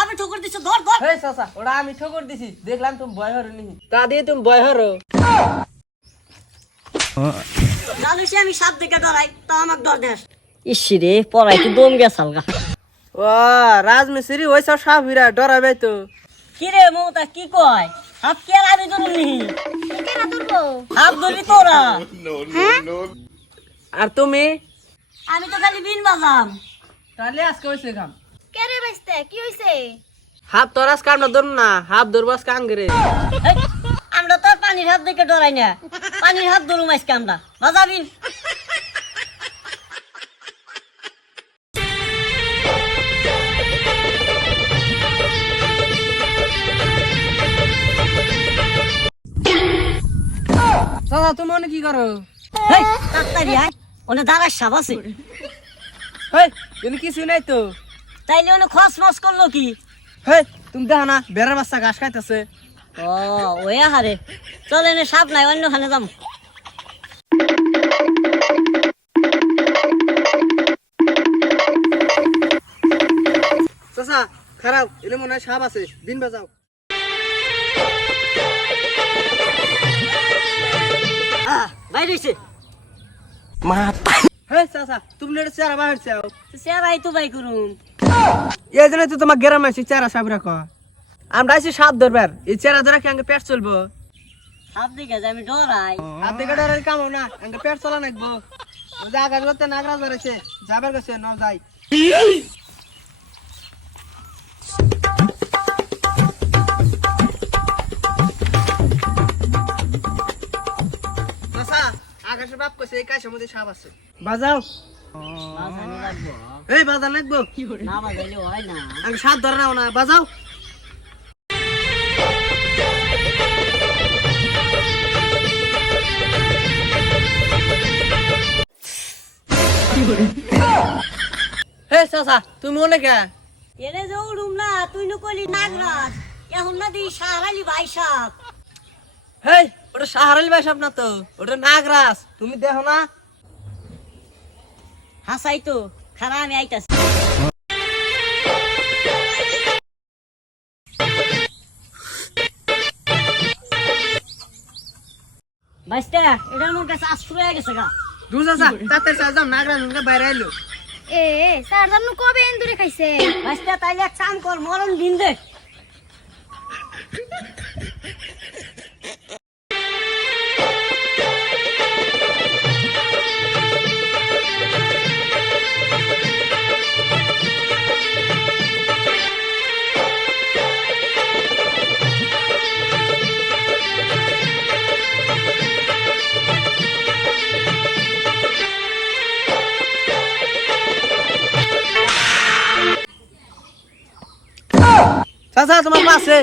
আমি ঠোকর দিছি ধর ধর। এই চাচা ওটা আমি ঠোকর দিছি দেখলাম তুমি ভয় হরো নি তা দিয়ে তুমি ভয় হরো জানিস আমি সাপ দেখে ডরাই তা আমাকে ডর দেস। ইসি রে পড়াই তো দম গেছাল গা। ও রাজমিস্ত্রি ওই সব সাপিরা ডরাবে তো কি রে মমতা কি কয় হাফ কি আর আমি ধরুনি কেনা ধরবো হাফ ধরবি তোরা হ্যাঁ আর তুমি আমি তো খালি বিন বাজাম। তাহলে আজকে হইছে কাম কে রে বাইস্তে কি হইছে? হাফ তোরাস কাম না ধরুন না হাফ ধরবাস কাঙ্গরে হেই, আমরা তো আর পানির হাত দেখে ডরাই না পানির হাত ধরুম আজকে আমরা বাজাবিন। চাচা তুমি মনে কি করো হেই তাড়াতাড়ি আয় ওনে দাঁড়ার সাপ আছে হেই তুমি কিছু নাই তো তাইলে ওনে খস মস করলো কি? হেই তুমি দেখো না বেড়ার বাচ্চা ঘাস খাইতেছে ও ওই হারে চল এনে সাপ নাই অন্যখানে যাম। চাচা খারাপ এলে মনে হয় সাপ আছে বিন বাজাও বাইরে হইছে হেই চাচা তুমি লেটে চেহারা বাহির চাও সেরাই তো বাই করুম। এই জন্য তো তোমার গ্রামে আছে চেহারা সাপ রাখো আমরা আছি সাপ ধরবার এই চেহারা ধরে কি আগে পেট চলবো সাপ দেখে যে আমি ডরাই। হাত থেকে ডরের কাম না আগে পেট চলা নাকবো জায়গা করতে নাগরাজ বেড়েছে যাবার কাছে ন যাই চাচা আকাশের বাপ কইছে এই কাশের মধ্যে সাপ আছে বাজাও বাজানো লাগবো এই বাজার লাগবো না বাজাইলে হয় না। আগে সাপ ধরে নাও না বাজাও হে চাচা তুমি মনে কে এনে যে উড়ুম না তুই নু কইলি নাগরাজ এখন না দিই সারালি ভাই সাপ। হেই ওটা সাহারালি ভাই সাপ না তো ওটা নাগরাজ তুমি দেখো না হাসাই তো খারা আমি আইতাছি। বাইস্তা এটার মোর কাছে আশ্রয় হয়ে গেছে গা। দু চাচা তাতে যাও নাগরাজ মুখে বাইরে এলো এ স্যার জানো কবে এন্দুরে খাইছে? বাইস্তা তাইলে এক কাম কর মরণ দিন দে। চাচা তোমার পাশে